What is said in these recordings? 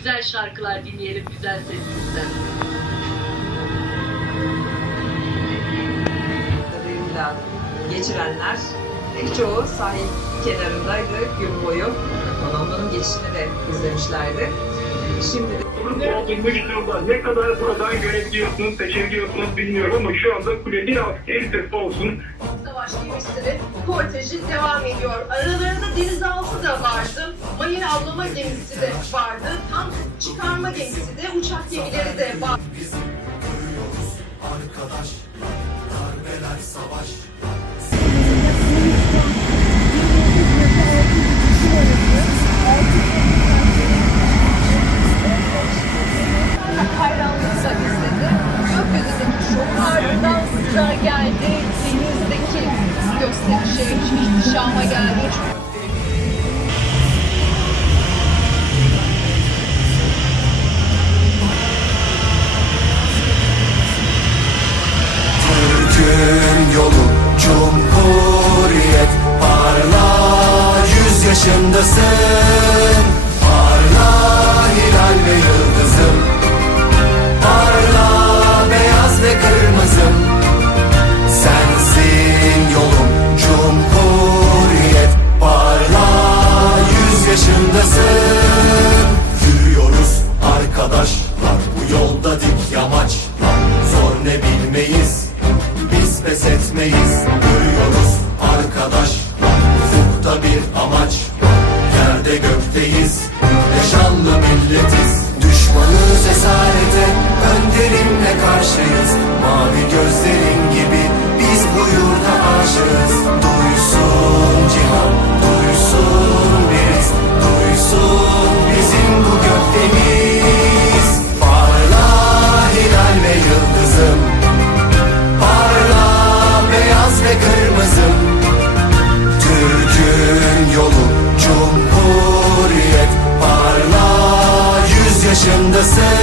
güzel şarkılar dinleyelim güzel sesinizden. geçirenler pek çoğu sahil kenarındaydı gün boyu. Balonların geçişini de izlemişlerdi. Şimdi Olduğumuz yılda ne kadar buradan görebiliyorsunuz, seçebiliyorsunuz bilmiyorum ama şu anda kulenin altı el olsun. Savaş gemisinin korteji devam ediyor. Aralarında denizaltı da vardı. Mayın avlama gemisi de vardı. Tank çıkarma gemisi de, uçak gemileri de var. hayranlıkla ihtişama geldi. Türk'ün yolu Cumhuriyet Parla yüz yaşındasın etmeyiz. Yürüyoruz arkadaşlar Ufukta bir amaç Yerde gökteyiz. Yaşanlı milletiz. Düşmanız esarete Önderimle karşıyız. Mavi gözlerin yüz yaşındasın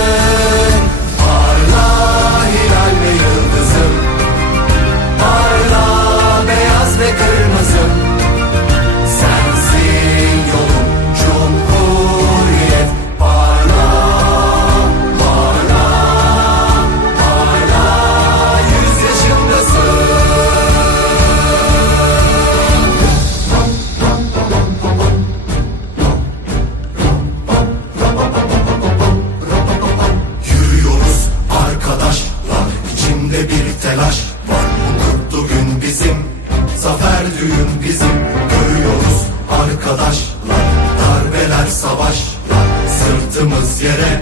arkadaşlar. Darbeler savaşlar Sırtımız yere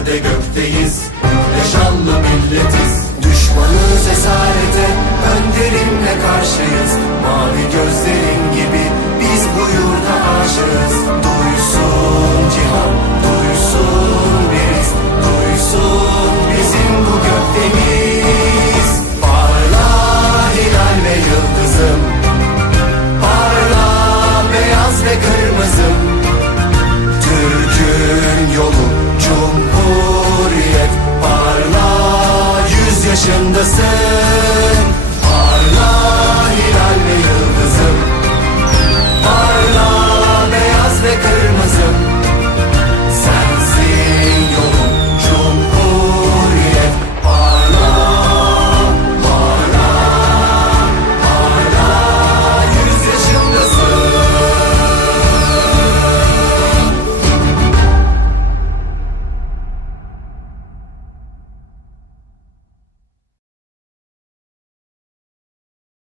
Göklerde gökteyiz Neşanlı milletiz. Düşmanız esarete Önderimle karşıyız. Mavi gözlerin gibi